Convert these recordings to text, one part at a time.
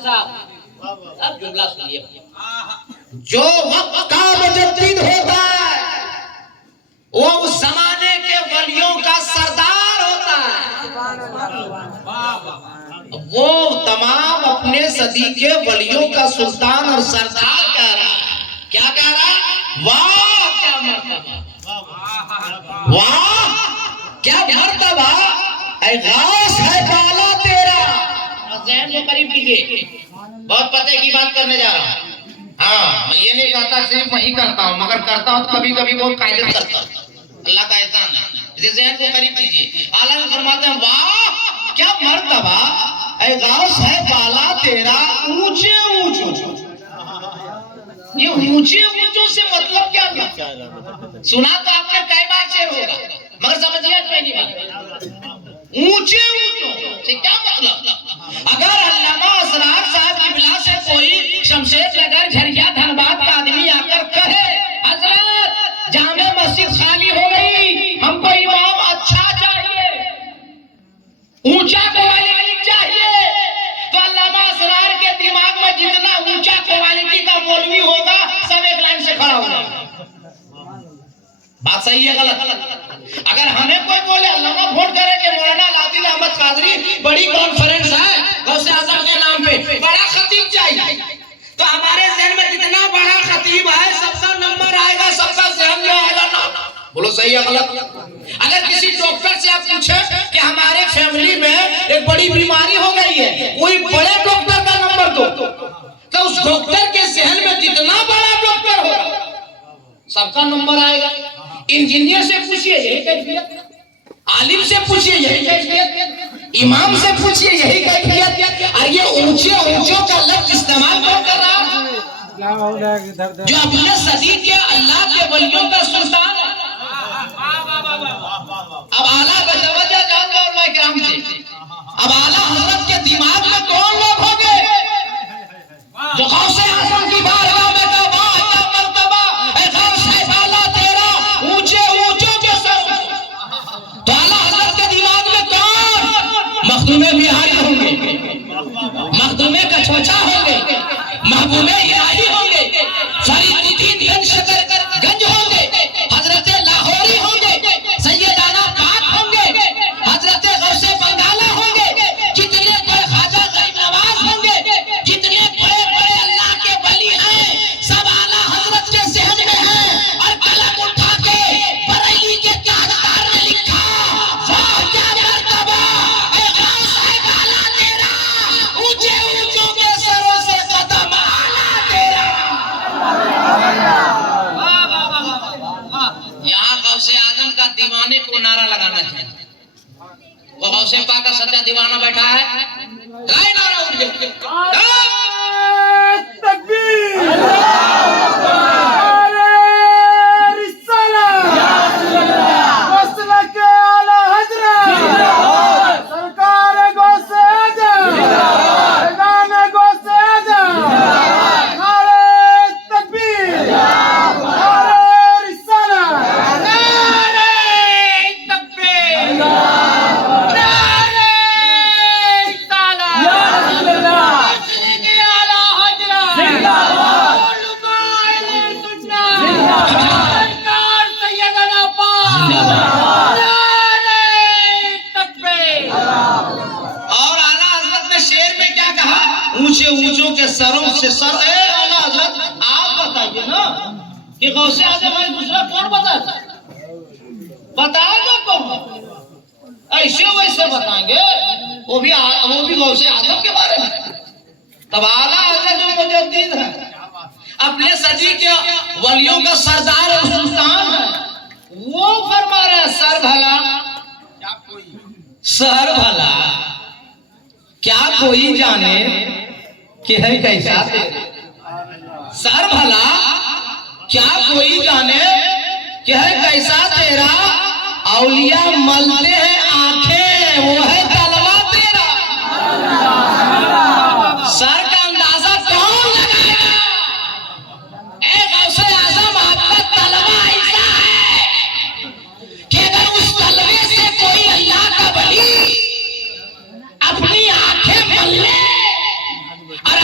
साहब अब जुमला सुनिए। जो वक्त का मुजद्दिद होता है वो उस जमाने के वलियों का सरदार होता है। वो तमाम अपने सदी के वलियों का सुल्तान और सरदार कह रहा है। क्या कह रहा है? वाह क्या मर्तबा, वाह क्या मर्तबा, ऐ गौस है बाला तेरा। ज़हन को करीब कीजिए, बहुत पते की बात करने जा रहा हूँ। हाँ, मैं ये नहीं कहता सिर्फ वही करता हूँ, मगर करता हूँ तो कभी कभी बहुत कायदे करता हूँ। अल्लाह का एहसान है। इसे ज़हन को करीब कीजिए। आला में फरमाते हैं वाह क्या मर्तबा, ऐ गौस है बाला तेरा, ऊंचे ऊंचों। ये ऊंचे ऊंचों से मतलब क्या था? सुना तो आपने कई बार से होगा, मगर समझिए पहली बात, ऊंचे ऊंचों से क्या मतलब? अगर अल्लामा असरार साहब की बिला से कोई शमशेर नगर झरिया धनबाद का आदमी आकर कहे हजरत जामे मस्जिद खाली हो गई, हमको इमाम अच्छा चाहिए, ऊंचा क्वालिटी चाहिए, तो अल्लामा असरार के दिमाग में जितना ऊंचा क्वालिटी का मौलवी होगा सब एक लाइन से खड़ा होगा। बात सही है गलत? अगर हमें कोई बोले अल्लामा फोन करे कि मौलाना अलाउद्दीन अहमद कादरी बड़ी कॉन्फ्रेंस है गौसे आजम के नाम पे, बड़ा खतीब चाहिए, तो हमारे जहन में जितना बड़ा खतीब है सबका नंबर आएगा, सबका जहन में आएगा ना। बोलो सही है गलत? अगर किसी डॉक्टर से आप पूछे कि हमारे फैमिली में एक बड़ी बीमारी हो गई है, कोई बड़े डॉक्टर का नंबर दो, तो उस डॉक्टर के जहन में जितना बड़ा डॉक्टर होगा सबका नंबर आएगा। इंजीनियर से पूछिए यही कैफियत, आलिम से पूछिए यही कैफियत, इमाम से पूछिए यही कैफियत। और ये ऊंचे ऊंचों का लफ्ज इस्तेमाल कौन कर रहा है? जो अपने सदी के अल्लाह के वलियों का सुल्तान है। अब आला बजवजा जाऊंगा और मैं किराम से, अब आला हजरत के दिमाग में कौन लोग होंगे जो गौसे आजम की बारगाह में का वाह क्या मर्तबा, ऐ गौस है बाला तेरा, ऊंचे ऊंचों के सर। तो आला हजरत के दिमाग में कौन? मखदूमे बिहारी होंगे, मखदूमे कछोचा होंगे, महबूबे इलाही होंगे, फरीदुद्दीन गंज शकरगंज होंगे, हजरत लाहौरी होंगे, सैयदाना पाक होंगे, हजरत गौसे बंगाला होंगे, जितने बड़े ख्वाजा गरीब नवाज होंगे, जितने बड़े बड़े अल्लाह के वली हैं सब आला हजरत के ज़हन में हैं। और कलम उठा के बरेली के ताजदार ने लिखा वाह क्या मर्तबा, ऐ गौस है बाला तेरा, ऊंचे ऊंचों के सरों से कदम आला तेरा। यहाँ गौसे आजम का दीवाने को नारा लगाना चाहिए। वो गौसे पाक का सच्चा दीवाना बैठा है, लाई नारा उठ गया। ऊंचे ऊंचों के सरों से सर। आला हजरत आप बताइए ना कि गौसे आजम है, दूसरा कौन बताएगा कौन? ऐसे वैसे बताएंगे, वो भी गौसे आजम के बारे में। तब आला हजरत जो मुजद्दिद है, अपने सदी के वलियों का सरदार और सुल्तान है, वो फरमा रहे हैं सर भला सर भला क्या कोई जाने कि है कैसा तेरा, सर भला क्या कोई जाने कि है कैसा तेरा, औलिया मलते हैं आंखें वो है तलवा तेरा। सर का अंदाजा कौन लगाएगा? ए गौसे आजम आपका तलवा ऐसा है कि अगर उस तलवे से कोई अल्लाह का वली अपनी आंखें मल ले और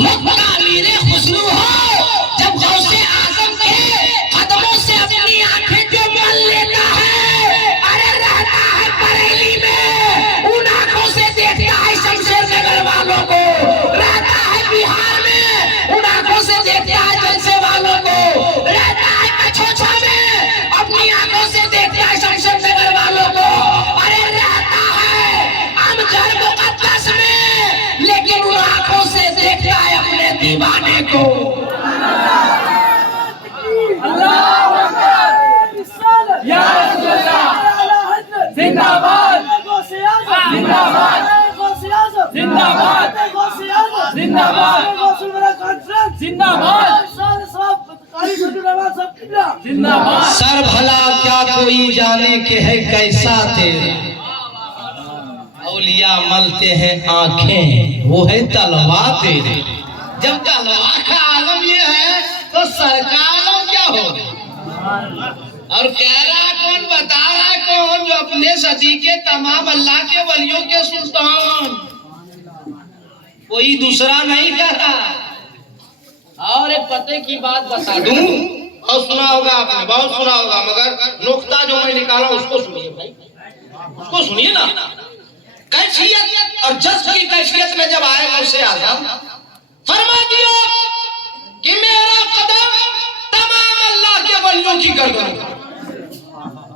वक्त का मीरे खुशरू हो, जब गौसे आजम के कदमों से अपनी आंखें जो मल लेता है, अरे रहता है बरेली में, उन आंखों से देखता है शमशेर नगर वालों को, रहता है बिहार में, उन आंखों से देखता है जलसे वालों को, रहता है कछोछा में, अपनी आंखों से देखता है शमशेर नगर वालों को, अरे रहता है अमजद मुकद्दस में, लेकिन उन आंखों से देखता है अपने दीवाने को। जिंदाबाद जिंदाबाद जिंदाबाद जिंदाबाद जिंदाबाद। सर भला क्या कोई जाने के है कैसा तेरा, औलिया मलते हैं आंखें वो है तलवा तेरे। जब तलवा का आलम ये है तो सर का आलम क्या होगा? और कह रहा कौन, बता रहा कौन, जो अपने सदी के तमाम अल्लाह के वलियों के सुल्तान, कोई दूसरा नहीं कह रहा। और एक पते की बात बता दूं, और सुना होगा आपने, बहुत सुना होगा, मगर नुक्ता जो मैं निकाला उसको सुनिए भाई, उसको सुनिए ना। कैफियत और जज्ब की कैफियत में जब आए गौसे आजम, फरमा दिया कि मेरा कदम तमाम अल्लाह के वलियों की गर्दन।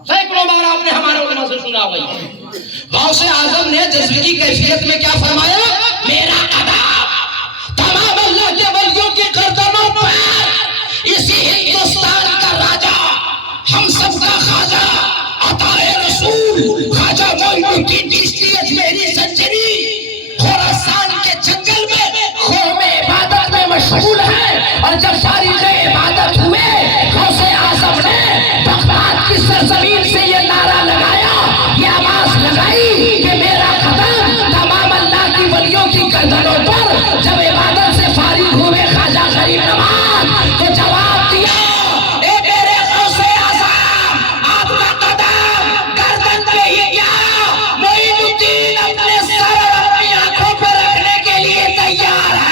सैकड़ों बार आपने हमारे उलमा से सुना भाई, गौसे आजम ने जज्ब की कैफियत में क्या फरमाया, मेरा कदम तमाम अल्लाह के वलियों की गर्दनों पर। इसी हिंदुस्तान का राजा, हम सबका खाजा, अताए रसूल खाजा मोइनुद्दीन चिश्ती अजमेरी संजरी, खुरासान के जंगल में खौम इबादत में मशगूल है। और जब सारी इबादत हुए, गौसे आजम ने बगदाद की सरजमीन से ये नारा लगाया, ये आवाज लगाई कि मेरा कदम तमाम अल्लाह की वलियों की गर्दनों पर। जब इबादत से फारिग हुए ख्वाजा गरीब नवाज, तो जवाब दिया, ए मेरे गौसे आजम, आपका कदम गर्दन पे ही क्या, मोइनुद्दीन अपने सर और अपनी आंखों पर रखने के लिए तैयार है।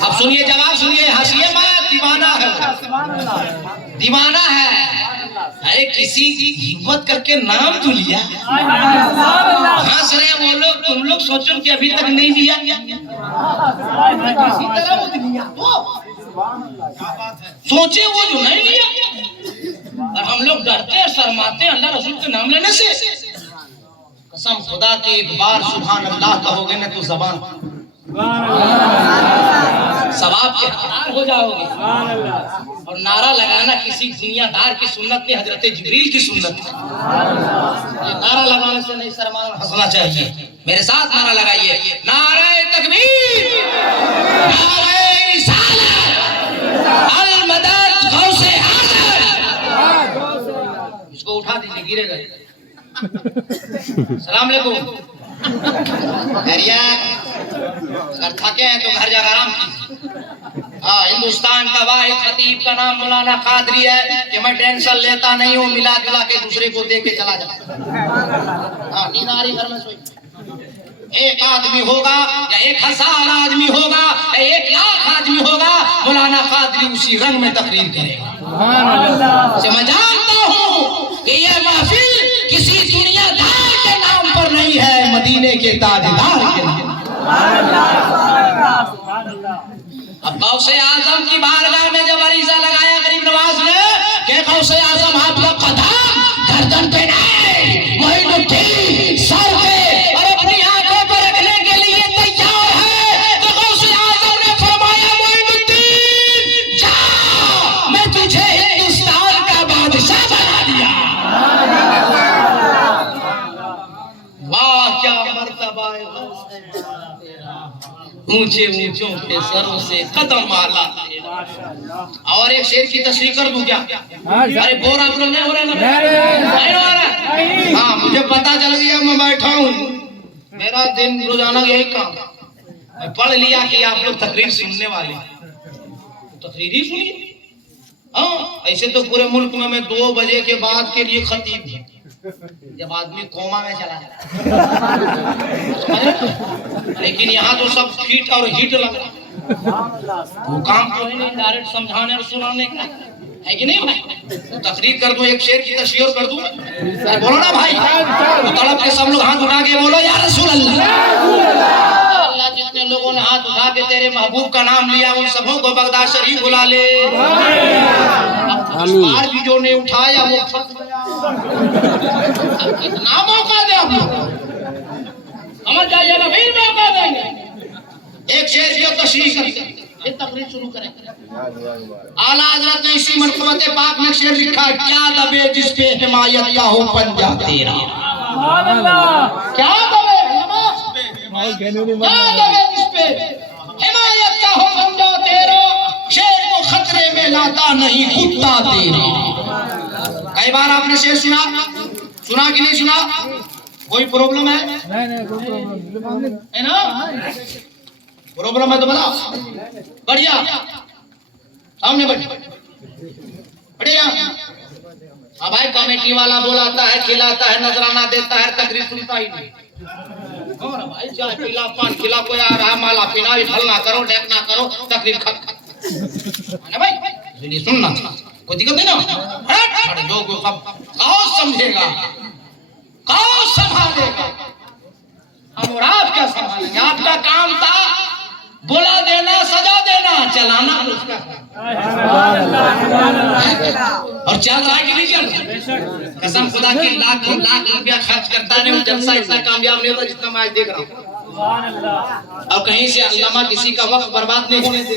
अब सुनिए, जवाब सुनिए, हंसिए मत, दीवाना है, दीवाना है। अरे किसी की हिम्मत करके नाम तो लिया, हंस रहे वो लोग, तुम लोग सोचो कि अभी तक नहीं लिया, किसी तरह वो लिया तो सोचे वो जो नहीं लिया। और हम लोग डरते हैं, शर्माते हैं अल्लाह रसूल के नाम लेने से। कसम खुदा की, एक बार सुभान अल्लाह कहोगे ना तो जबान सवाब के हकदार हो जाओगे। और नारा लगाना किसी दुनियादार की सुन्नत नहीं, हजरत जिब्रील की सुन्नत है। ये नारा लगाने से नहीं शर्माना, हंसना चाहिए। मेरे साथ नारा लगाइए, नारे तकबीर, नारे रिसालत, अल मदद गौसे आजम। इसको उठा दीजिए, गिरेगा। सलाम अलैकुम। अगर थके हैं तो घर जाकर आराम कीजिए। हाँ, हिंदुस्तान का वाहिद खतीब का नाम मौलाना कादरी है कि मैं टेंशन लेता नहीं हूँ, मिला जुला के दूसरे को दे के चला जाता। हाँ, नींद आ रही घर में सोई। एक आदमी होगा या 1000 आदमी होगा या 1 लाख आदमी होगा, मौलाना कादरी उसी रंग में तकरीर करेगा। मैं जानता हूँ कि यह महफिल किसी दुनियादार के नाम पर नहीं है, मदीने के ताजदार के नाम। अब गौसे आजम की बारगाह में जब अरीजा लगाया गरीब नवाज ने कि गौसे आजम आपका कदम गर्दन पे नहीं, मोइनुद्दीन सर पे और अपनी आंखों पर रखने के लिए तैयार है, तो गौसे आजम ने फरमाया, मोइनुद्दीन जा, मैं तुझे हिंदुस्तान का बादशाह बना दिया। वाह क्या मर्तबा है, ऊंचे ऊंचों के सरों से कदम आला। और एक शेर की तशरीह कर दूं क्या? अरे बोर आप लोग नहीं हो रहे ना? नहीं हो रहा? हाँ, मुझे पता चल गया, मैं बैठा हूँ, मेरा दिन रोजाना यही काम। मैं पढ़ लिया कि आप लोग तकरीर सुनने वाले, तकरीर ही सुनिए। हाँ, ऐसे तो पूरे मुल्क में मैं 2 बजे के बाद के लिए खतीब हूँ, जब आदमी कोमा में चला जाता, लेकिन यहाँ तो सब फिट और हिट लग रहा है। वो काम तो है नहीं डायरेक्ट समझाने और सुनाने का, है कि नहीं भाई? तकरीर कर दूं, एक शेर की तशरीह कर दूं, बोलो ना भाई, तो तड़प के सब लोग हाथ उठा के बोलो या रसूल अल्लाह। अल्लाह जितने लोगों ने हाथ उठा के तेरे महबूब का नाम लिया उन सबों को बगदाद शरीफ बुला ले। बार भी जो ने उठाया वो फंस गया। कितना मौका दे आप लोग, समझ जाइएगा, फिर मौका देंगे। एक शेर की तशरीह करके फिर तकरीर शुरू करें। आला हजरत ने इसी मरतबत पाक में शेर लिखा, क्या दबे जिस पे हिमायत का हो पंजा तेरा, क्या दबे जिस पे हिमायत का हो पंजा तेरा, शेर को खतरे में लाता नहीं कुत्ता तेरा। कई बार आपने शेर सुना कि नहीं सुना? कोई प्रॉब्लम है? नहीं कोई प्रॉब्लम है ना? प्रॉब्लम है तो बताओ। बढ़िया, सामने बढ़िया। हाँ भाई, कमेटी वाला बुलाता है, खिलाता है, नजराना देता है, तकरीर सुनता ही नहीं। और भाई चाय पिला, पान खिला, कोई आ रहा माला पीना, फलना करो, ढेकना करो, तकरीर खत्म भाई। सुनना कोई दिक्कत नहीं ना, जो सब काओ समझेगा, काओ संभालेगा, हम और आप क्या संभालेंगे? आपका काम था बुला देना, सजा देना, चलाना उसका। और चल रहा है कि नहीं चल रहा? कसम खुदा की, लाख रुपया खर्च करता है, वो जलसा इतना कामयाब नहीं होता जितना मैं आज देख रहा हूँ। और कहीं से अल्लामा किसी का वक्त बर्बाद नहीं होने दे,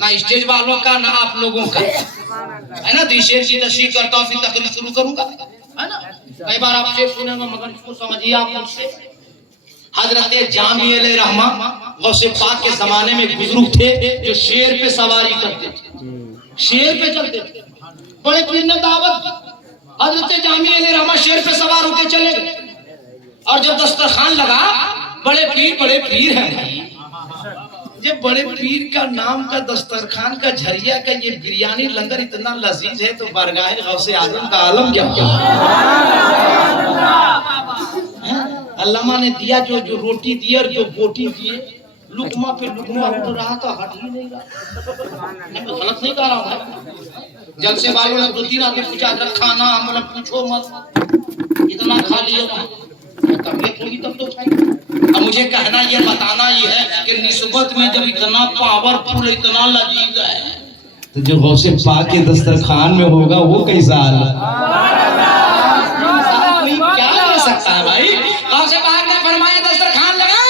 ना स्टेज वालों का ना आप लोगों का, है ना? तो शेर की तशरीह करता हूँ, फिर तकरीर शुरू करूंगा, है ना? कई बार आप शेर सुनेंगे मगर इसको समझिए आप मुझसे। हजरत जामी रहमा गौसे पाक के जमाने में बुजुर्ग थे जो शेर पे सवारी करते थे, शेर पे चलते थे। बड़े पीर ने दावत, हजरत जामी रहमा शेर पे सवार होके चले गए, और जब दस्तरखान लगा, बड़े पीर हैं भाई, जब बड़े पीर का नाम का दस्तरखान का झरिया का ये बिरयानी लंगर इतना लजीज है, तो बरगाह गौसे आजम का आलम क्या होगा? अल्लामा ने दिया जो रोटी दी और जो बोटी दिए, लुकमा पे लुकमा उठ रहा था, हट ही नहीं रहा। मैं गलत नहीं कह रहा हूँ। जलसे वालों ने 2-3 आदमी पूछा, खाना मतलब पूछो मत, इतना खा लिया तबीयत होगी तब तो खाएंगे। अब मुझे कहना ये बताना ये है कि निस्बत में जब इतना पावरफुल, इतना लजीज है, तो जो गौसे पाक के दस्तरखान में होगा वो कैसा हाल क्या कर सकता है भाई? गौसे पाक ने फरमाया दस्तरखान लगा,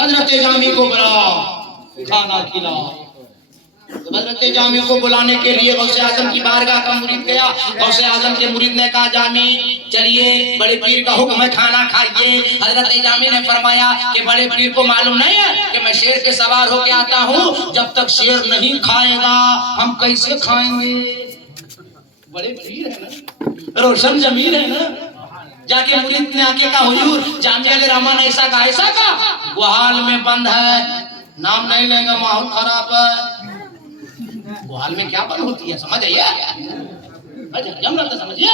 हजरत जामी को बुलाओ, खाना खिलाओ। तो हजरत जामी को बुलाने के लिए गौसे आजम की बारगाह का मुरीद गया। गौसे आजम के मुरीद ने कहा, जामी चलिए, बड़े पीर का हुक्म है, खाना खाइए। हजरत जामी ने फरमाया कि बड़े पीर को मालूम नहीं है कि मैं शेर पे सवार होके आता हूँ, जब तक शेर नहीं खाएगा हम कैसे खाएंगे? बड़े पीर है ना, रोशन जमीर है ना। जाके मुरीद ने आके कहा, हुजूर जामी रहमा ने ऐसा कहा, गुहाल में बंद है, नाम नहीं लेंगे, माहौल खराब है। गुहाल में क्या बंद होती है, समझ आइए? समझिए,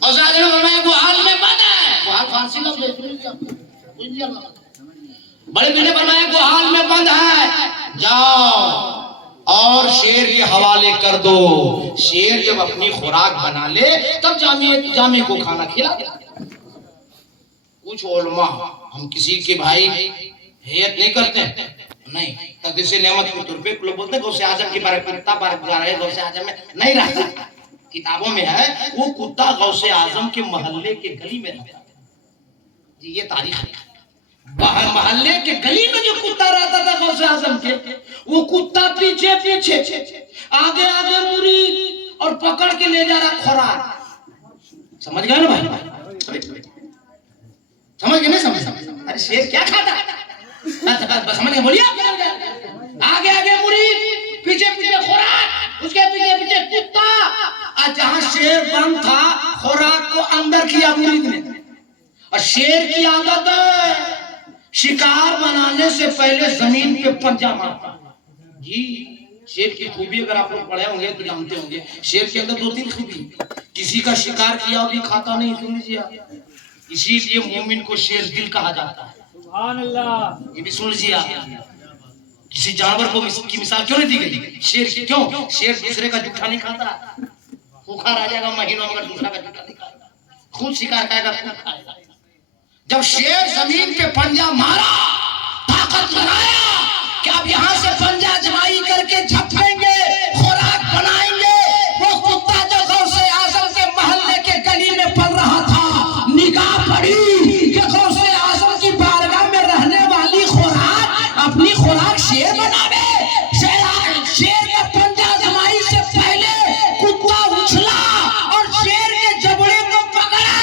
और गुहाल में बंद है, गुहाल फारसी लफ्ज़ है। बड़े पीर ने फरमाया गुहाल में बंद है, जाओ और शेर के हवाले कर दो। शेर जब अपनी खुराक बना ले तब जामी को खाना खिला दे। कुछ उलमा, हम किसी के भाई हैत नहीं करते, नहीं, तकदीर नेमत के तौर पे लोग बोलते हैं गौसे आजम के बारे में कुत्ता बारे में गौसे आजम में नहीं रहता, किताबों में है वो कुत्ता गौसे आजम के मोहल्ले के गली में रहता है जी, ये तारीख है। मोहल्ले के गली में जो कुत्ता रहता था गौसे आजम के, वो कुत्ता पीछे पीछे, आगे आगे मुरीद, और पकड़ के ले जा रहा खुराक। समझ गए ना भाई? समझ गए? नहीं समझ? अरे शेर क्या खाता है? समझ गए? बोलिए। आगे आगे मुरीद, पीछे पीछे खुराक, उसके पीछे पीछे कुत्ता। और जहां शेर बंद था, खुराक को अंदर किया मुरीद ने। और शेर की आदत है शिकार बनाने से पहले जमीन पे पंजा मारता जी। शेर की खूबी अगर आप लोग पढ़े होंगे तो जानते होंगे, शेर के अंदर 2-3 खूबी। किसी का शिकार किया भी खाता नहीं, सुन लीजिए आप, इसीलिए मोमिन को शेर दिल कहा जाता है। सुभान अल्लाह। ये भी सुन लीजिए आप। किसी जानवर को की मिसाल क्यों नहीं दी गई? शेर की क्यों? शेर दूसरे का जूठा नहीं खाता, भूखा रह जाएगा महीनों मगर दूसरा का जूठा नहीं खाएगा, खुद शिकार करेगा, खुद खाएगा। जब शेर जमीन पे पंजा मारा, ताकत लगाया कि अब यहाँ से पंजा जमाई करके झपकेंगे, खुराक बनाएंगे, वो कुत्ता जो गौसे आजम के मोहल्ले के गली में पल रहा था, निगाह पड़ी कि गौसे आजम की बारगाह में रहने वाली खुराक अपनी खुराक शेर बनावे। शेर का पंजा जमाई से पहले कुत्ता उछला और शेर के जबड़े को पकड़ा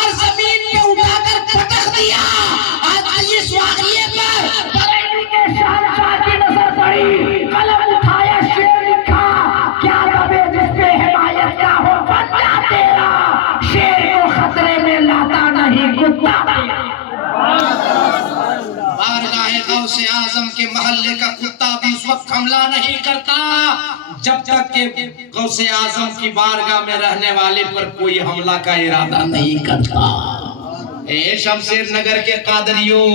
और जमीन पे उठाकर पटक दिया। आज इस वाक़ये पर बरेली के शहंशाह की नजर पड़ी, कलम उठाया, शेर लिखा, क्या दबे जिससे हिमायत का हो पंजा तेरा, शेर को खतरे में लाता नहीं कुत्ता तेरा। बारगाह गौसे आजम के महल्ले का कुत्ता भी उस वक्त हमला नहीं करता जब तक के गौसे आजम की बारगाह में रहने वाले पर कोई हमला का इरादा नहीं करता। शमशेर नगर के कादरियों,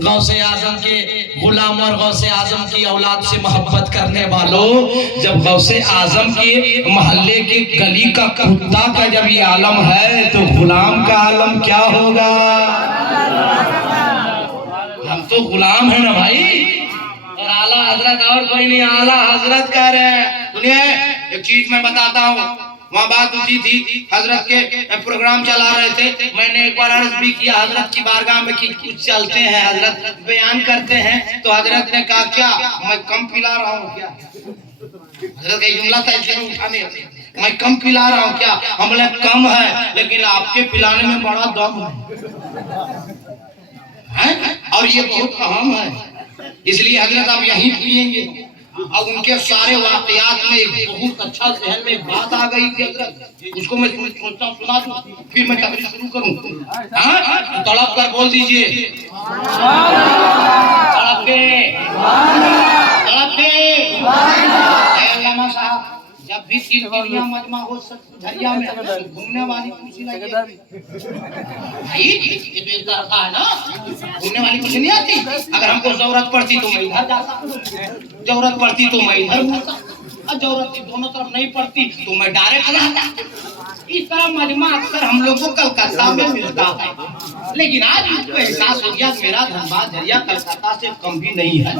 गौसे आजम के गुलाम और गौसे आजम की औलाद से मोहब्बत करने वालों, जब गौसे आजम के महल्ले के गली का कुत्ता का जब ये आलम है तो गुलाम का आलम क्या होगा? हम तो गुलाम है ना भाई, और आला हजरत और कोई नहीं, आला हजरत कह रहे हैं। सुनिए एक चीज मैं बताता हूँ, वहाँ बात उठी थी, हजरत के प्रोग्राम चला रहे थे, मैंने एक बार अर्ज भी किया हजरत की बारगाह में कि कुछ चलते हैं, हजरत बयान करते हैं, तो हजरत ने कहा क्या मैं कम पिला रहा हूँ क्या? हजरत का जुमला था, इसलिए उठाने मैं कम पिला रहा हूँ क्या? हम लोग कम है लेकिन आपके पिलाने में बड़ा दम है, और ये बहुत अहम है, इसलिए हजरत आप यहीं पिएंगे। अब उनके सारे वाकयात में एक बहुत अच्छा जहन में एक बात आ गई थी हजरत, उसको मैं सोचता हूँ सुना दूं, फिर मैं तकरीर शुरू करूँ। तड़प कर बोल दीजिए, तड़प के, तड़प के। अल्लामा साहब जब भी किरकिरिया मजमा हो झरिया में घूमने वाली कुर्सी लगी भाई, ये तो एक तरफा है ना, घूमने वाली कुर्सी नहीं आती। अगर हमको जरूरत पड़ती तो मैं इधर जाता, जरूरत पड़ती तो मैं इधर घूमता, और जरूरत दोनों तरफ नहीं पड़ती तो मैं डायरेक्ट रहता। इस तरह मजमा अक्सर हम लोग को कलकत्ता में मिलता है, लेकिन आज मुझको एहसास हो गया मेरा धनबाद झरिया कलकत्ता से कम भी नहीं है।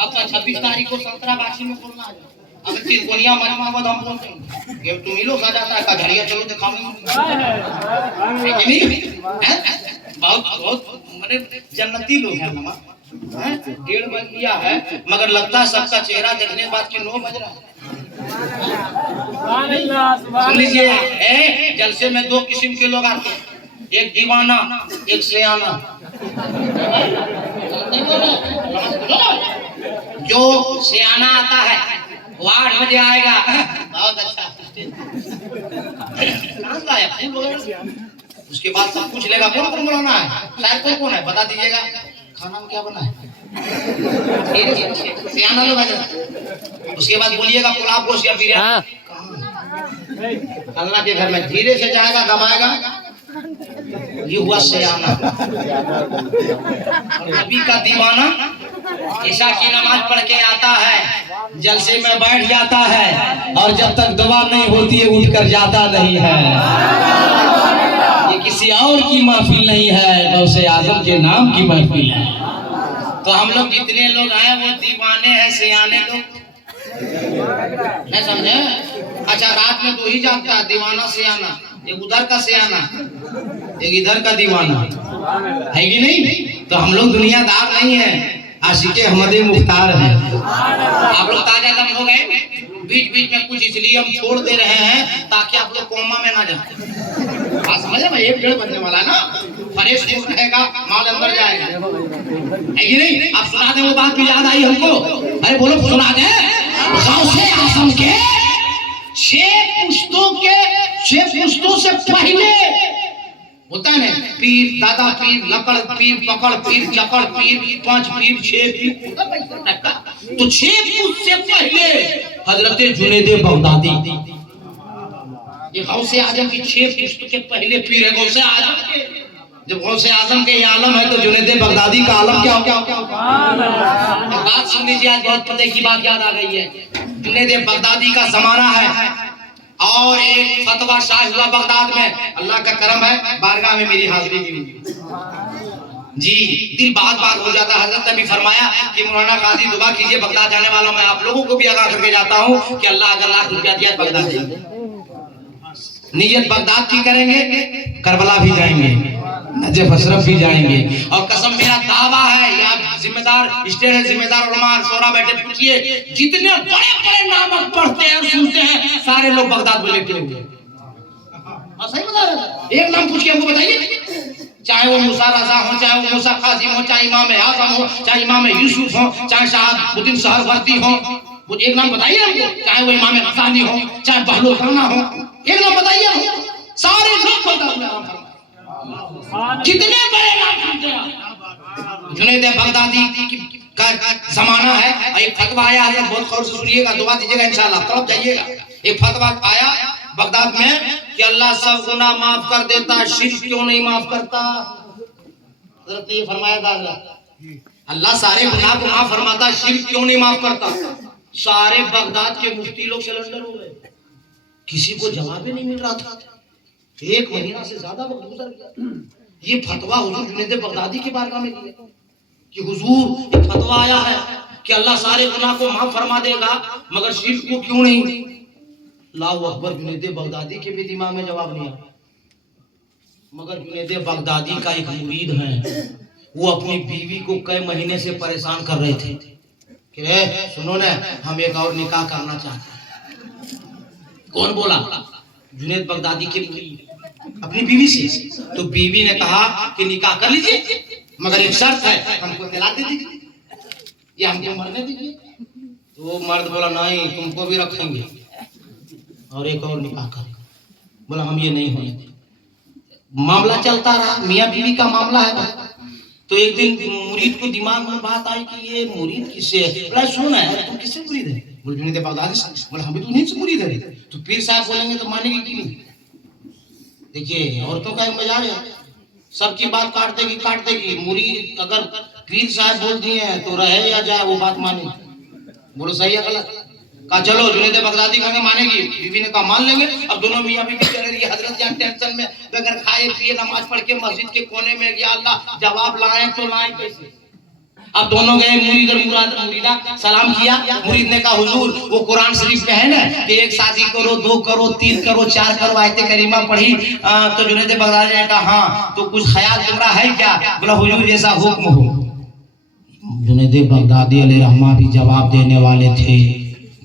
अब 26 तारीख को संतरागाछी में बोलना है, अगर तिरकोनिया मजमा हुआ तो हम बोलते हैं तुम ही लोग आ जाता है का झरिया चलो दिखाऊंगा, बहुत बहुत मैंने जन्नती लोग हैं नमा। 1:30 बज गया है मगर लगता है सबका चेहरा देखने के बाद कि 9 बज रहा है। सुन लीजिए, जलसे में 2 किस्म के लोग आते हैं, एक दीवाना एक सियाना। जो सियाना आता है वो 8 बजे आएगा, बहुत अच्छा उसके बाद सब पूछ लेगा कौन कौन बनाना है, शायद कौन कौन है बता दीजिएगा, खाना में क्या बना है, सियाना लोग आ जाए। उसके बाद बोलिएगा पुलाव गोश्त या बिरयानी, अल्लाह के घर में धीरे से जाएगा दबाएगा, ये हुआ सियाना। और नबी का दीवाना ईशा की नमाज पढ़ के आता है, जलसे में बैठ जाता है और जब तक दुआ नहीं होती है उठ कर जाता नहीं है। ये किसी और की महफिल नहीं है, गौसे आजम के नाम की महफिल है। तो हम लोग जितने लोग आए वो दीवाने हैं, सियाने लोग नहीं समझे? अच्छा रात में 2 ही जागता है, दीवाना सियाना, एक उधर का सियाना एक इधर का दीवाना है कि नहीं? तो हम लोग दुनियादार नहीं है, आशिके अहमदे मुख्तार हैं। आप लोग ताजा दम हो गए, बीच बीच में कुछ इसलिए हम छोड़ दे रहे हैं ताकि आप लोग कोमा में ना जाए। बात समझ रहे? 1:30 बजने वाला है ना, फ्रेश रहेगा, माल अंदर जाएगा, है कि नहीं? आप सुना दे, वो बात भी याद आई हमको। अरे बोलो सुना दे, गौसे आजम के 6 पुश्तों से पहले होता है ना, पीर, दादा पीर, लकड़ पीर, पकड़ पीर, चकड़ पीर, 5 पीर, 6 पीर, तो 6 पुरुष से पहले हजरत जुनैद बगदादी, ये गौसे आजम की 6 पुरुष के पहले पीर है गौसे आजम के। जब गौसे आजम के ये आलम है तो जुनैद बगदादी का आलम क्या हो? बात सुन लीजिए, आज बहुत पते की बात याद आ गई है। जुनैद बगदादी का जमाना है और एक फतवा शाह हुआ बगदाद में। अल्लाह का करम है, बारगाह में मेरी हाजिरी की जी, दिल बात हो जाता है। हजरत ने भी फरमाया कि मौलाना काजी दुआ कीजिए, बगदाद जाने वाला मैं आप लोगों को भी आगाह करके जाता हूँ कि अल्लाह अगर लाख रुपया दिया बगदाद जाएंगे, नियत बगदाद की करेंगे, करबला भी जाएंगे, नजफ अशरफ भी जाएंगे। और कसम मेरा दावा है, या जिम्मेदार स्टेट है, जिम्मेदार उलमा शोरा बैठे पूछिए, जितने बड़े बड़े नाम पढ़ते हैं और सुनते हैं सारे लोग बगदाद में लेटे हुए। सही बता रहे हैं? एक नाम पूछ के हमको बताइए, चाहे वो मूसा रजा हो, चाहे वो मूसा काजिम हो, चाहे इमाम आजम हो, चाहे इमाम यूसुफ हो, चाहे शहाबुद्दीन सहरवर्दी हो, वो एक नाम बताइए हमको। चाहे वो इमाम गजाली हो, चाहे बहलुल खाना हो, एक नाम बताइए हमको। सारे लोग बगदाद में आराम फरमाए, जितने बड़े नाम सुनते हैं। जुनैद बगदादी का जमाना है। एक फतवा आया है, बहुत गौर से सुनिएगा, दुआ दीजिएगा इंशाल्लाह, तड़प जाइएगा। एक फतवा आया बगदाद में कि अल्लाह सब गुनाह माफ कर देता, शिर्क क्यों नहीं माफ करता? हज़रत ने ये फरमाया था, अल्लाह सारे गुनाह को माफ फरमाता, शिर्क क्यों नहीं माफ करता? सारे बगदाद के मुफ्ती लोग सिलेंडर हो गए, किसी को जवाब ही नहीं मिल रहा था। 1 महीना से ज्यादा वक्त गुजर गया। ये फतवा हुजूर जुनैद बगदादी के बारगाह में दिया कि हुजूर एक फतवा आया है कि अल्लाह सारे गुनाह को माफ फरमा देगा, मगर शिर्क को क्यों नहीं? अल्लाहु अकबर। जुनैद बगदादी के भी दिमाग में जवाब नहीं आया, मगर जुनैद बगदादी का एक मुरीद है, वो अपनी बीवी को कई महीने से परेशान कर रहे थे कि सुनो ना, हम एक और निकाह करना चाहते हैं। कौन बोला? जुनैद बगदादी के मुरीद अपनी बीवी से। तो बीवी ने कहा कि निकाह कर लीजिए, मगर एक शर्त है, हमको तलाक दे दीजिए या हमको मरने दीजिए। तो मर्द बोला नहीं, तुमको भी रखेंगे और एक और निकाह करेंगे। बोला हम ये नहीं होने देंगे। मामला चलता रहा, मियाँ बीवी का मामला है। तो एक दिन मुरीद को दिमाग में बात आई कि ये मुरीद किससे है? बोला सुन है, तुम किससे मुरीद है? बोले जुनैद बगदादी से। बोला हम भी तो उन्हीं से मुरीद है। तो पीर साहब बोलेंगे तो मानेगी कि नहीं? देखिए औरतों का मजाज है, सबकी बात काट देगी। मुरीद अगर पीर साहब बोल दिए हैं तो रहे या जाए वो बात माने। बोलो सही है गलत? कहा चलो जुनैद बगदादी कहेंगे मानेगी। बीवी ने कहा मान लेंगे। अब दोनों मियां बीवी चल रही है, हजरत जान टेंशन में बगैर खाए पिए नमाज पढ़ के मस्जिद के कोने में गया, अल्लाह जवाब लाए तो लाए कैसे? अब दोनों गए, मुरीद और मुरीदा सलाम किया। मुरीद ने कहा हुजूर वो कुरान शरीफ में है ना कि एक शादी करो, 2 करो, 3 करो, 4 करो, आयते करीमा पढ़ी। तो जुनैद बगदादी ने कहा हाँ, तो कुछ ख्याल तुम्हारा है क्या? बोला हुजूर जैसा हुक्म हो। जुनैद बगदादी अलैहिर्रहमा भी जवाब देने वाले थे।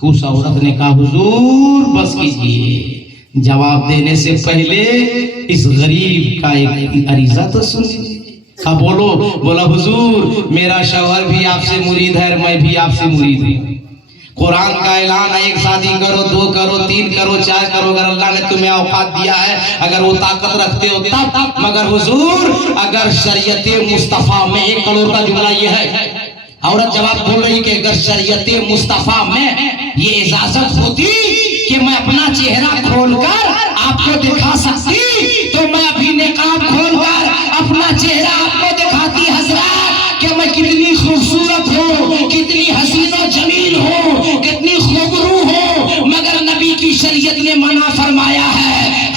उस औरत ने कहा हुजूर बस कीजिए, जवाब देने से पहले इस गरीब का एक अरीजा तो सुन लीजिए। हाँ बोलो। बोला हुजूर मेरा शौहर भी आपसे मुरीद है, मैं भी आपसे मुरीद हूँ। कुरान का ऐलान है, एक शादी करो, 2 करो, 3 करो, 4 करो, अगर अल्लाह ने तुम्हें औकात दिया है, अगर वो ताकत रखते हो तब। मगर हुजूर अगर शरीयत मुस्तफा में, 1 करोड़ का जुमला ये है। औरत जवाब बोल रही कि अगर शरीयत मुस्तफा में ये इजाजत होती कि मैं अपना चेहरा खोलकर आपको दिखा सकती तो मैं अभी निकाब खोलकर अपना चेहरा आपको दिखाती हजरत कि मैं कितनी खूबसूरत हूँ, कितनी हसीनो जमील हूँ, कितनी खूबरू हूँ। मगर नबी की शरीयत ने मना फरमाया है,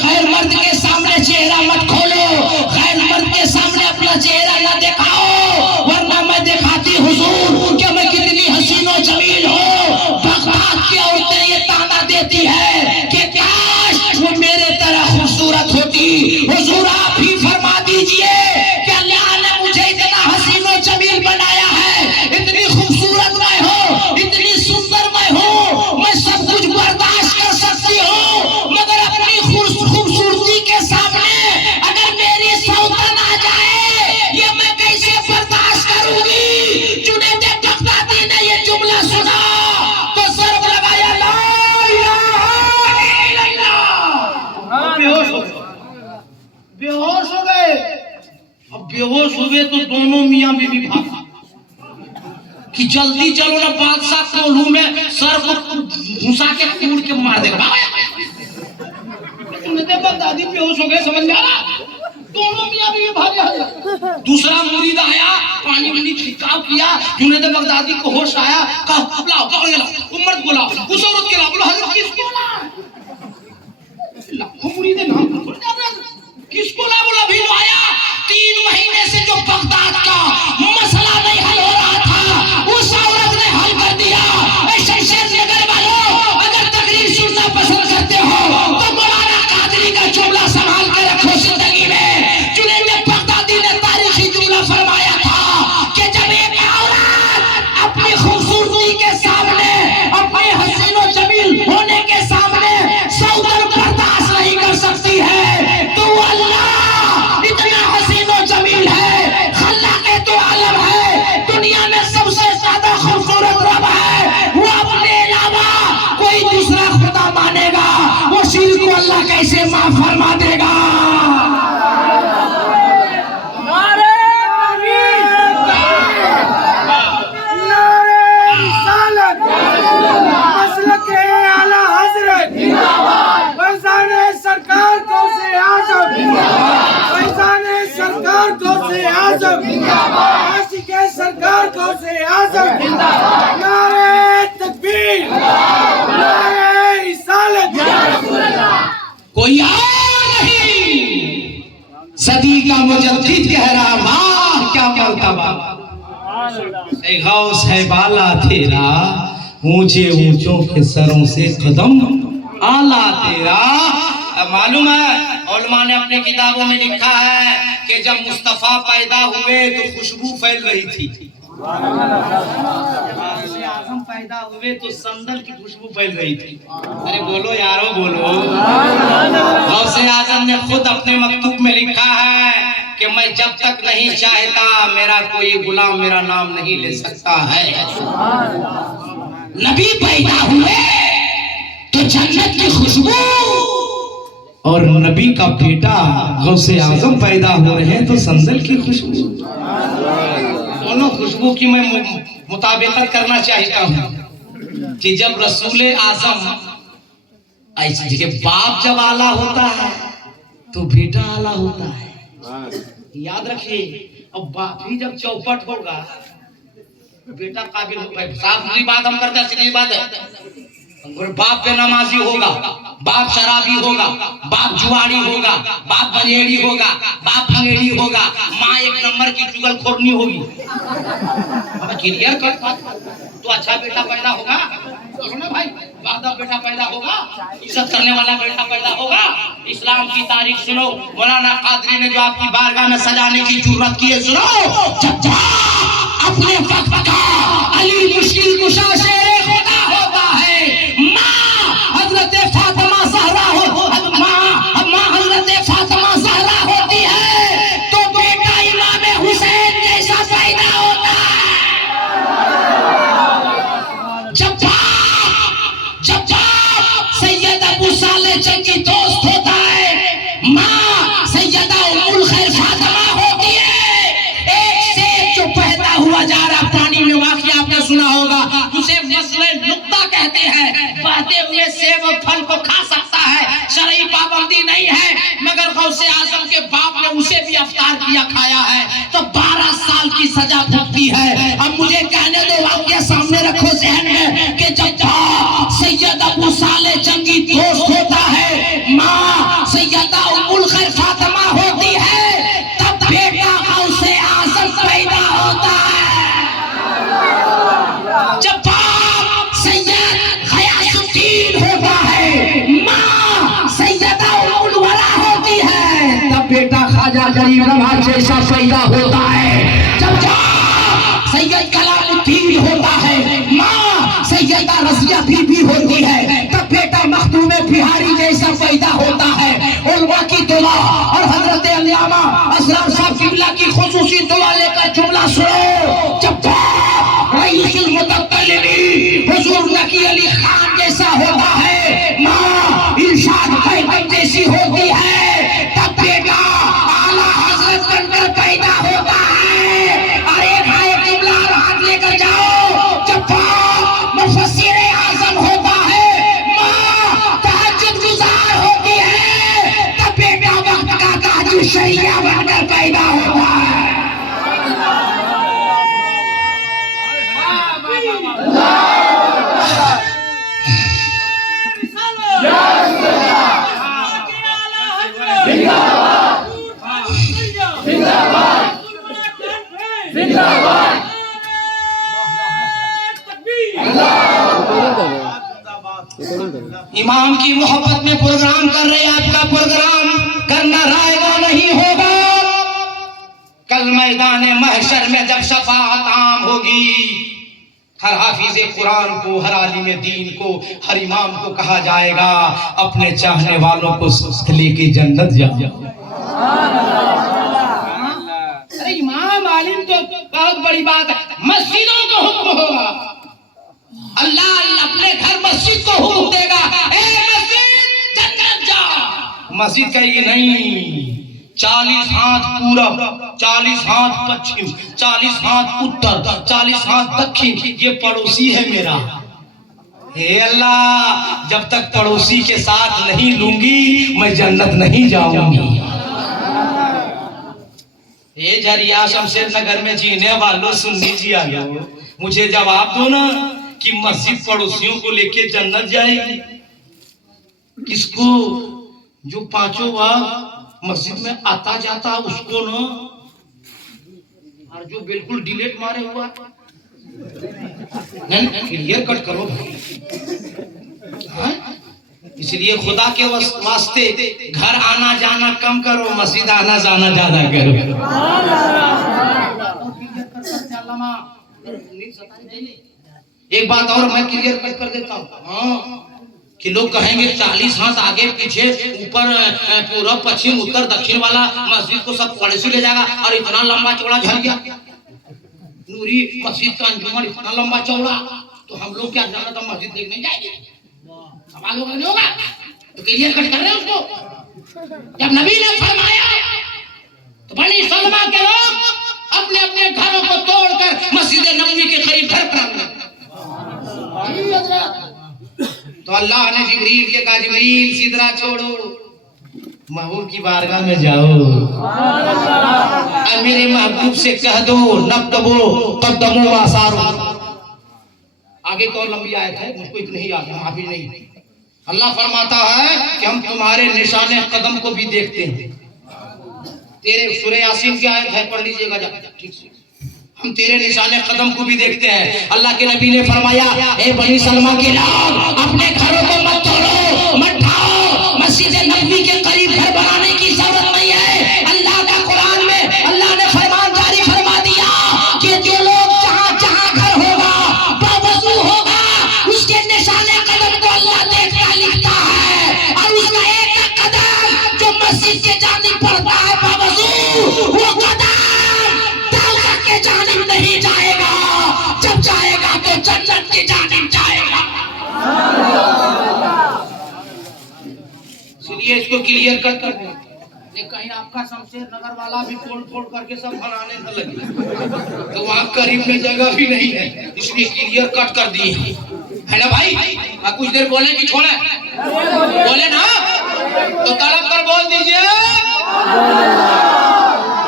गैर मर्द के सामने चेहरा मत खोलो, गैर मर्द के सामने अपना चेहरा न दिखाओ, वरना मैं दिखाती हुजूर कि मैं कितनी हसीनो जमील हूँ। बगदाद की औरतें ये ताना देती है कि काश वो मेरे तरह खूबसूरत होती। हुजूर आप ही फरमा दीजिए कि अल्लाह ने मुझे इतना हसीनो जमील बनाया है, इतनी खूबसूरत मैं हूँ, इतनी सुंदर मैं हूँ, मैं सब कुछ बर्दाश्त कर सकती हूँ, मगर अपनी खूबसूरती के सामने अगर मेरी सौतन आ जाए ये मैं कैसे बर्दाश्त करूंगी। जुनैद बगदादी ने ये जुमला सुना तो सर लगाया ला इलाहा बेहोश हुए तो दोनों मियां बीवी भागा कि जल्दी चलो ना, बादशाह कोल्हू में सर को घुसा के कूड़ के मार देगा। दादी बेहोश हो गए, समझ में आ रहा? दोनों मियां बीवी भागे। दूसरा मुरीद आया, पानी वानी छिड़काव किया, जुनैद बगदादी को होश आया, कहा लाओ पकड़ के लाओ, उम्मत को लाओ, उस औरत के लाओ। बोलो हजरत किसको ला? लाखों मुरीद नाम किसको ला? बोला भी जो आया 3 महीने से जो बगदाद का मसला नहीं हल हो रहा था, उस औरत ने हल कर दिया। शमशेरनगर वालों, अगर तकरीर सुनना पसंद करते हो तो मौलाना कादरी का जुमला संभाल के रखो जिंदगी में। जुनैद बगदादी ने तारीखी जुमला फरमाया था कि जब एक औरत अपनी खूबसूरती के सामने, अपने हसीनो जमील होने के सामने सौदर बर्दाश्त नहीं कर सकती है, तो अल्लाह इतना हसीनो जमील है, खल्ला के तो आलम है, दुनिया में सबसे ज्यादा खूबसूरत रब है, वो अपने अलावा कोई दूसरा खुदा मानेगा, वो शिर्क को अल्लाह कैसे माफ फरमा देगा? सरकार को से आज़म नारे तकबीर, नारे रिसालत, कोई और नहीं। सदी का मुजद्दिद कह रहा, वाह क्या मर्तबा, गौस है बाला तेरा, ऊंचे ऊंचों के सरों से कदम आला तेरा। मालूम है उलमा ने अपने किताबों में लिखा है कि जब मुस्तफा पैदा हुए तो खुशबू फैल रही थी, आजम पैदा हुए तो संदल की खुशबू फैल रही थी। अरे बोलो यारो बोलो। गौसे आजम ने खुद अपने मकतूब में लिखा है कि मैं जब तक नहीं चाहता मेरा कोई गुलाम मेरा नाम नहीं ले सकता है। नबी पैदा हुए तो जन्नत की खुशबू, और नबी का बेटा गौसे आजम पैदा हो रहे हैं तो संदल की खुशबू। दोनों खुशबू की मैं मुताबिकत करना चाहता हूँ कि जब रसूल आजम ऐसे जगह बाप जब आला होता है तो बेटा आला होता है। याद रखिए, अब बाप ही जब चौपट होगा बेटा काबिल होगा। साफ बात हम करते हैं, सीधी बात है। और बाप पे नमाजी होगा, बाप शराबी होगा, बाप जुआरी होगा, बाप बजेड़ी होगा, बाप भंगेड़ी होगा, माँ एक नंबर की चुगलखोरनी होगी। अब क्लियर कर तो अच्छा बेटा पैदा होगा, बोलो ना भाई, वादा बेटा पैदा होगा, इज्जत करने वाला बेटा पैदा होगा। इस्लाम की तारीख सुनो, मौलाना कादरी ने जो आपकी बारगाह में सजाने की जुर्रत की है सुनो। जब अपने वक्त का अली मुश्किल कुशा शेर खुदा होता है, माँ हजरत फातिमा ज़हरा माँ हजरत फातिमा ज़हरा होती है तो बेटा इमाम हुसैन जैसा पैदा होता है। जब सैयद अबू साले जंगी दोस्त होता है, माँ सैयदा उम्मुल खैर फातिमा होती है। एक सेब जो पैदा हुआ जा रहा, पानी में वाक़या आपने सुना होगा, उसे मसले नुक्ता कहते हैं। बहते हुए सेब और फल को खा सकता है, शरई पाबंदी नहीं है, मगर गौसे आजम के बाप ने उसे भी अफ्तार किया, खाया है तो 12 साल की सजा भुगती है। अब मुझे कहने दो, वाक़या सामने रखो ज़हन में कि जब सैयद अबू साले जंगी दोस्त होता है, माँ सैयदा उम्मुल खैर फातिमा होती है, तब बेटा गौसे आजम पैदा होता है। जब बाप सैयद गयासुद्दीन होता है, माँ सैयदा उम्मुल वरा होती है, तब बेटा ख्वाजा गरीब नवाज जैसा पैदा होता है। जब सैयद कलामुद्दीन होता है, माँ सैयदा रज़िया बीबी होती है, तब बेटा मखदूम बिहारी जैसा पैदा होता है। उलमा की दुआ और हजरत अल्लामा असरार साहब किबला की खुसूसी दुआ लेकर जुमला सुनो। जब रईसुल मुतक़ल्लिमीन हुजूर नकी अली खान जैसा होता है, माँ इरशाद बैगम जैसी होती है, तब बेटा आला हज़रत बनकर पैदा हो इमाम की मोहब्बत में प्रोग्राम कर रहे, आपका प्रोग्राम करना रायगा नहीं होगा। कल मैदान महशर में जब शफाअत आम होगी, हर हाफिज़े कुरान को, हर आलिम दीन को, हर इमाम को कहा जाएगा अपने चाहने वालों को लेके जन्नत जाओ। अरे इमाम आलिम तो बहुत बड़ी बात है, मस्जिदों को हुक्म होगा। अल्लाह अपने घर मस्जिद को हुक्म देगा, ए मस्जिद जन्नत जा। मस्जिद कहेगी नहीं, 40 हाथ पूरब, 40 हाथ पश्चिम, 40 हाथ उत्तर, 40 हाथ दक्षिण, ये पड़ोसी है मेरा। हे अल्लाह, जब तक पड़ोसी के साथ नहीं लूंगी मैं जन्नत नहीं जाऊंगी। ये जरिया शमशेर नगर में जीने वालों सुन लीजिए, आ गया मुझे जवाब दो ना कि मस्जिद पड़ोसियों को लेके जन्नत जाएगी। किसको? जो पांचों वक्त मस्जिद में आता जाता उसको ना, और जो बिल्कुल डिलेट मारे हुआ नहीं, क्लियर कट करो हाँ? इसलिए खुदा के वास्ते घर आना जाना कम करो, मस्जिद आना जाना ज्यादा करो। एक बात और मैं क्लियर कट कर देता हूँ, हाँ, कि लोग कहेंगे 40 हाथ आगे पीछे ऊपर पूरब पश्चिम उत्तर दक्षिण वाला मस्जिद को सब पड़ोसी ले जाएगा, और इतना लंबा चौड़ा झरिया नूरी मस्जिद का अंजुमन इतना लंबा चौड़ा, तो हम लोग क्या जन्नत मस्जिद देखने जाएंगे? सवाल होगा नहीं होगा? तो क्लियर कट कर रहे हैं उसको। जब नबी ने फरमाया तो बनी सलमा के लोग अपने अपने घरों को तोड़कर मस्जिद नबवी के करीब घर बनाने। तो अल्लाह ने जिब्रील के कहा, जिब्रील सिदरा छोड़ो, महबूब की बारगाह में जाओ, और मेरे महबूब से कह दो नक्तबो कद्दमो आसारो। आगे तो लंबी आयत है, मुझको इतनी ही याद है, माफी नहीं। अल्लाह फरमाता है कि हम तुम्हारे निशाने कदम को भी देखते हैं। तेरे सूरह यासीन की आयत है, पढ़ लीजिएगा ठीक से। हम तेरे निशाने कदम को भी देखते हैं। अल्लाह के नबी ने फरमाया, ए बनी सलमा के लोग, अपने घरों को मत तोड़ो, मत ढाओ, मस्जिद नबवी के करीब घर बनाने की जरूरत नहीं है। अल्लाह का कुरान में अल्लाह ने फरमान जारी फरमा दिया कि जो लोग जहां जहां घर होगा बावजू होगा, उसके निशाने कदम को अल्लाह देखता लिखता है, और उसका एक कदम जो मस्जिद के जानिब पड़ता है बावजू, वो कदम के जानिब नहीं जाएगा, जब जाएगा तो जन्नत की जानिब जाएगा। इसलिए इसको क्लियर कर कहीं आपका शमशेर नगर वाला भी तोड़ फोड़ करके सब बनाने न लगे, तो वहाँ करीब में जगह भी नहीं है, इसलिए क्लियर कट कर दिए है ना भाई। आप कुछ देर बोले कि छोड़े? बोले ना, तो तलब पर बोल दीजिए,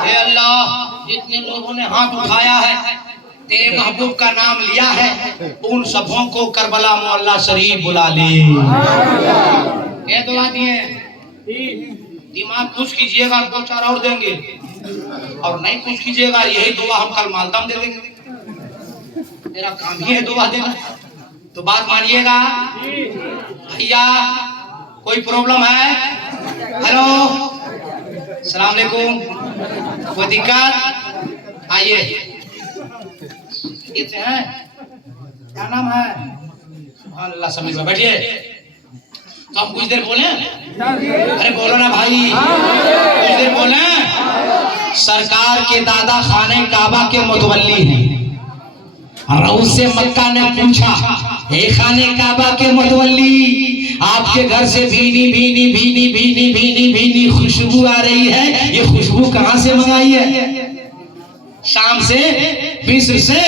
हे अल्लाह, जितने लोगों ने हाथ उठाया है, तेरे महबूब का नाम लिया है, उन सबों को करबला मोहल्ला शरीफ बुला ले। क्या दुआ दिए? दिमाग खुश कीजिएगा, 2-4 और देंगे, और नहीं खुश कीजिएगा यही दुआ हम कल मालदम दे देंगे। मेरा काम ही है दुआ देना, तो बात मानिएगा। भैया कोई प्रॉब्लम है? हेलो, सलाम अलैकुम, कोई दिक्कत? आइए, क्या नाम है? सुभान अल्लाह, समीर में बैठिए। तो हम कुछ देर बोले? अरे बोलो ना भाई, कुछ देर बोले। सरकार के दादा खाने काबा के मुतवल्ली हैं, और उससे मक्का ने पूछा, हे खाने काबा के मुतवल्ली, आपके घर से भीनी भीनी भीनी भीनी भीनी भीनी खुशबू आ रही है, ये खुशबू कहाँ से मंगाई है? शाम से, मिस्र से,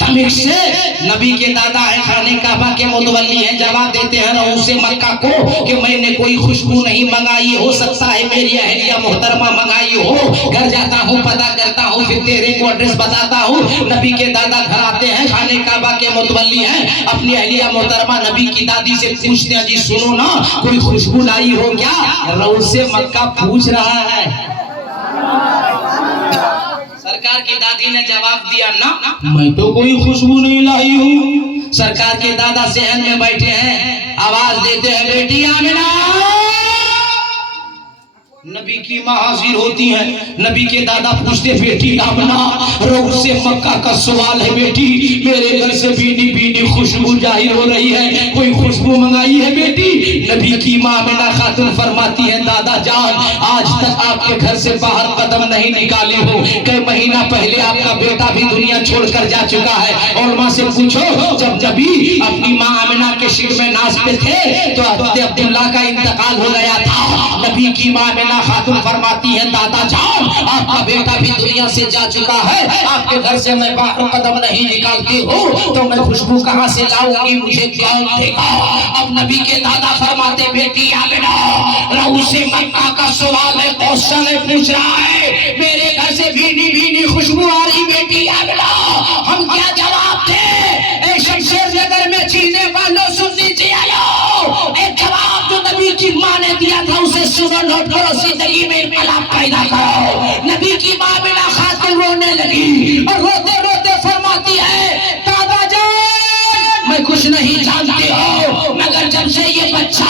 दमिश्क से। नबी के दादा है खाने काबा के मुतवल्ली हैं, जवाब देते हैं रऊसे मक्का को कि मैंने कोई खुशबू नहीं मंगाई, हो सकता है मेरी अहलिया मोहतरमा मंगाई हो। घर जाता हूँ, पता करता हूँ, फिर तेरे को एड्रेस बताता हूँ। नबी के दादा घर आते हैं, खाने काबा के मुतवल्ली हैं, अपनी अहलिया मोहतरमा नबी की दादी से पूछते हैं, जी सुनो ना, कोई खुशबू लाई हो क्या? रऊसे मक्का पूछ रहा है। सरकार की दादी ने जवाब दिया, ना मैं तो कोई खुशबू नहीं लाई हूँ। सरकार के दादा सहन में बैठे हैं, आवाज देते हैं बेटी आमिना। नबी की माँ हाजिर होती है। नबी के दादा पूछते बेटी आमिना रोग से मक्का का सवाल है बेटी, मेरे घर से भीनी भीनी खुशबू जाहिर हो रही है, कोई खुशबू मंगाई है बेटी? नबी की माँ आमिना खातून फरमाती है दादा जान आज तक आपके घर से बाहर कदम नहीं निकाली हो, कई महीना पहले आपका बेटा भी दुनिया छोड़कर जा चुका है। और माँ से पूछो जब नबी अपनी माँ आमिना के शिर में नाज पे थे तो हज़रत अब्दुल्ला का इंतकाल हो गया था। नबी की माँ आमिना खातून फरमाती है दादा जान आपका बेटा भी दुनिया से जा चुका है, आपके घर से मैं बाहर कदम नहीं निकालती हूँ तो मैं खुशबू कहाँ से लाऊंगी, मुझे कौन देगा? अब नबी के दादा फरमाते बेटी आमिना रहू से मक्का का सवाल है, क्वेश्चन है, पूछ रहा है, मेरे घर से भीनी भीनी खुशबू आ रही बेटी आमिना, हम क्या जवाब दे? शमशेर नगर में जीने वालों सुन लीजिए आयो, एक जवाब जो नबी की माँ ने दिया था उसे सुनो, नोट करो, जिंदगी में इनकलाब पैदा करो। नबी की माँ बिना खातिर रोने लगी और रोते रोते फरमाती है दादा जान मैं कुछ नहीं जानती हो, मगर जब से ये बच्चा